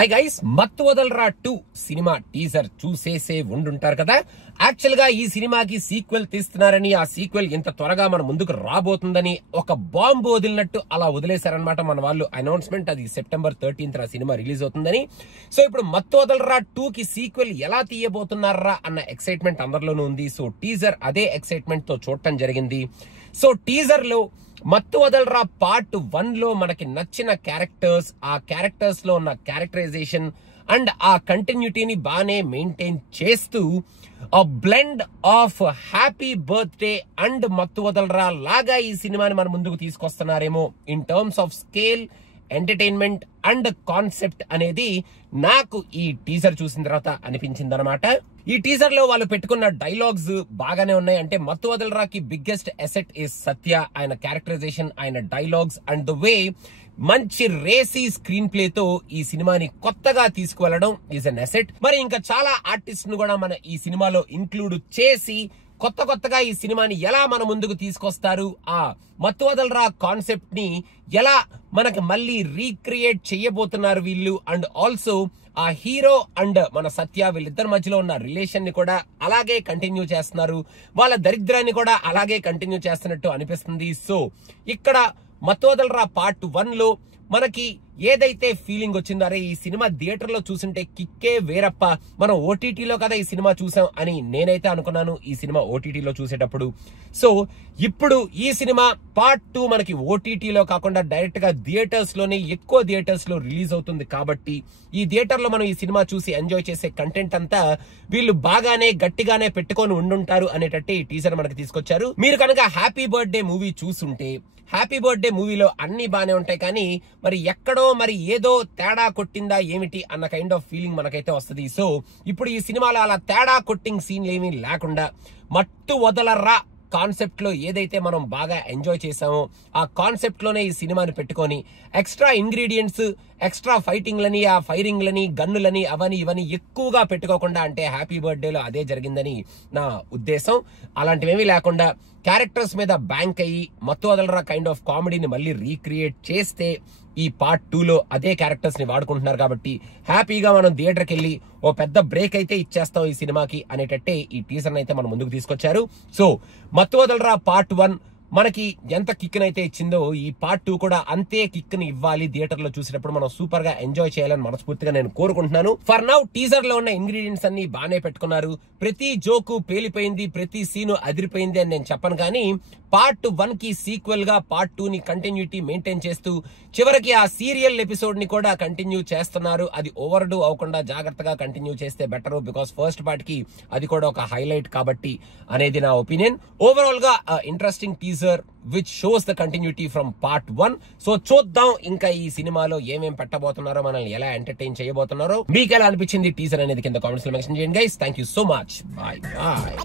Hi guys, మత్తు వదలరా 2 cinema teaser చూసేసే ఉండుంటారు కదా. యాక్చువల్ గా ఈ సినిమాకి సీక్వెల్ తీస్తున్నారని, ఆ సీక్వెల్ ఇంత త్వరగా మన ముందుకు రాబోతుందని ఒక బాంబు వదిలినట్టు అలా వదిలేశారనమాట మన వాళ్ళు. అనౌన్స్మెంట్ అది సెప్టెంబర్ 13th ఆ సినిమా రిలీజ్ అవుతుందని. సో ఇప్పుడు మత్తు వదలరా 2 కి సీక్వెల్ ఎలా తీయబోతున్నారా అన్న ఎక్సైట్మెంట్ అందరిలోనూ ఉంది. సో టీజర్ అదే ఎక్సైట్మెంట్ తో చూడటం జరిగింది. సో టీజర్ లో మత్తు వదలరా పార్ట్ 1 లో మనకి నచ్చిన క్యారెక్టర్స్, ఆ క్యారెక్టర్స్ లో ఉన్న క్యారెక్టరైజేషన్ అండ్ ఆ కంటిన్యూటీని బానే మెయింటైన్ చేస్తూ ఆ blend of happy birthday and Mathu Vadalara లాగా ఈ సినిమాని మన ముందుకు తీసుకొస్తున్నారేమో in terms of scale, entertainment and concept అనేది నాకు ఈ టీజర్ చూసిన తర్వాత అనిపించింది అనమాట. ఈ టీజర్ లో వాళ్ళు పెట్టుకున్న డైలాగ్స్ బాగానే ఉన్నాయి. అంటే మత్తు వదలరాకి బిగ్గెస్ట్ అసెట్ ఇస్ సత్య. ఆయన క్యారెక్టరైజేషన్, ఆయన డైలాగ్స్ అండ్ ద వే మంచి రేసీ స్క్రీన్ ప్లే తో ఈ సినిమాని కొత్తగా తీసుకువెళ్లడం ఈజ్ అన్ అసెట్. మరి ఇంకా చాలా ఆర్టిస్ట్ ను కూడా మన ఈ సినిమాలో ఇంక్లూడ్ చేసి కొత్తగా ఈ సినిమాని ఎలా మన ముందుకు తీసుకొస్తారు, ఆ మత్తు వదలరా కాన్సెప్ట్ ని ఎలా మనకి మళ్ళీ రీక్రియేట్ చేయబోతున్నారు వీళ్ళు, అండ్ ఆల్సో ఆ హీరో అండ్ మన సత్య వీళ్ళిద్దరి మధ్యలో ఉన్న రిలేషన్ ని కూడా అలాగే కంటిన్యూ చేస్తున్నారు, వాళ్ళ దరిద్రాన్ని కూడా అలాగే కంటిన్యూ చేస్తున్నట్టు అనిపిస్తుంది. సో ఇక్కడ మత్తు వదలరా పార్ట్ 1 లో మనకి ఏదైతే ఫీలింగ్ వచ్చిందో, అరే ఈ సినిమా థియేటర్ లో చూసుంటే కిక్కే వేరప్ప, మనం ఓటీటీలో కదా ఈ సినిమా చూసాం అని నేనైతే అనుకున్నాను ఈ సినిమా ఓటీటీలో చూసేటప్పుడు. సో ఇప్పుడు ఈ సినిమా పార్ట్ 2 మనకి ఓటీటీలో కాకుండా డైరెక్ట్ గా థియేటర్స్ లోనే, ఎక్కువ థియేటర్స్ లో రిలీజ్ అవుతుంది కాబట్టి ఈ థియేటర్ లో మనం ఈ సినిమా చూసి ఎంజాయ్ చేసే కంటెంట్ అంతా వీళ్ళు బాగానే గట్టిగానే పెట్టుకొని ఉండుంటారు అనేటట్టు ఈ టీజర్ మనకి తీసుకొచ్చారు. మీరు కనుక హ్యాపీ బర్త్డే మూవీ చూసుంటే, హ్యాపీ బర్త్డే మూవీలో అన్ని బానే ఉంటాయి, కానీ మరి ఎక్కడో మరి ఏదో తేడా కొట్టిందా ఏమిటి అన్న కైండ్ ఆఫ్ ఫీలింగ్ మనకైతే వస్తుంది. సో ఇప్పుడు ఈ సినిమాలో అలా తేడా కొట్టింగ్ సీన్లు ఏమీ లేకుండా మత్తు వదలరా కాన్సెప్ట్ లో ఏదైతే మనం బాగా ఎంజాయ్ చేసామో ఆ కాన్సెప్ట్ లోనే ఈ సినిమాని పెట్టుకొని ఎక్స్ట్రా ఇంగ్రీడియంట్స్, ఎక్స్ట్రా ఫైటింగ్లని, ఆ ఫైరింగ్లని, గన్నులని అవని ఇవని ఎక్కువగా పెట్టుకోకుండా, అంటే హ్యాపీ బర్త్డేలో అదే జరిగిందని నా ఉద్దేశం. అలాంటివేమీ లేకుండా క్యారెక్టర్స్ మీద బ్యాంక్ అయ్యి మత్తు వదలరా కైండ్ ఆఫ్ కామెడీని మళ్ళీ రీక్రియేట్ చేస్తే ఈ పార్ట్ 2 లో అదే క్యారెక్టర్స్ ని వాడుకుంటున్నారు కాబట్టి హ్యాపీగా మనం థియేటర్కి వెళ్ళి ఓ పెద్ద బ్రేక్ అయితే ఇచ్చేస్తాం ఈ సినిమాకి అనేటట్టే ఈ టీజర్ అయితే మన ముందుకు తీసుకొచ్చారు. సో మత్తు వదలరా పార్ట్ 1 మనకి ఎంత కిక్ అయితే ఇచ్చిందో ఈ పార్ట్ 2 కూడా అంతే కిక్ ని ఇవ్వాలి. థియేటర్ లో చూసినప్పుడు మనం సూపర్ గా ఎంజాయ్ చేయాలని మనస్ఫూర్తిగా నేను కోరుకుంటున్నాను. ఫర్ నౌ టీజర్ లో ఉన్న ఇంగ్రీడియంట్స్ అన్ని బాగానే పెట్టుకున్నారు. ప్రతి జోకు పేలిపోయింది, ప్రతి సీను అదిరిపోయింది అని నేను చెప్పను, కానీ పార్ట్ 1 కి సీక్వెల్ గా పార్ట్ 2 ని కంటిన్యూటీ మెయింటైన్ చేస్తూ చివరికి ఆ సీరియల్ ఎపిసోడ్ ని కూడా కంటిన్యూ చేస్తున్నారు. అది ఓవర్ డూ అవ్వకుండా జాగ్రత్తగా కంటిన్యూ చేస్తే బెటర్, బికాస్ ఫస్ట్ పార్ట్ కి అది కూడా ఒక హైలైట్ కాబట్టి అనేది నా ఒపీనియన్. ఓవరాల్ గా interesting teaser which shows the continuity from part 1. So చూద్దాం ఇంకా ఈ సినిమాలో ఏమేం పెట్టబోతున్నారో, మనల్ని ఎలా ఎంటర్టైన్ చేయబోతున్నారో. మీకు ఎలా అనిపించింది టీజర్ అనేది కింద కామెంట్స్ లో మెన్షన్ చేయండి guys. Thank you so much. Bye bye.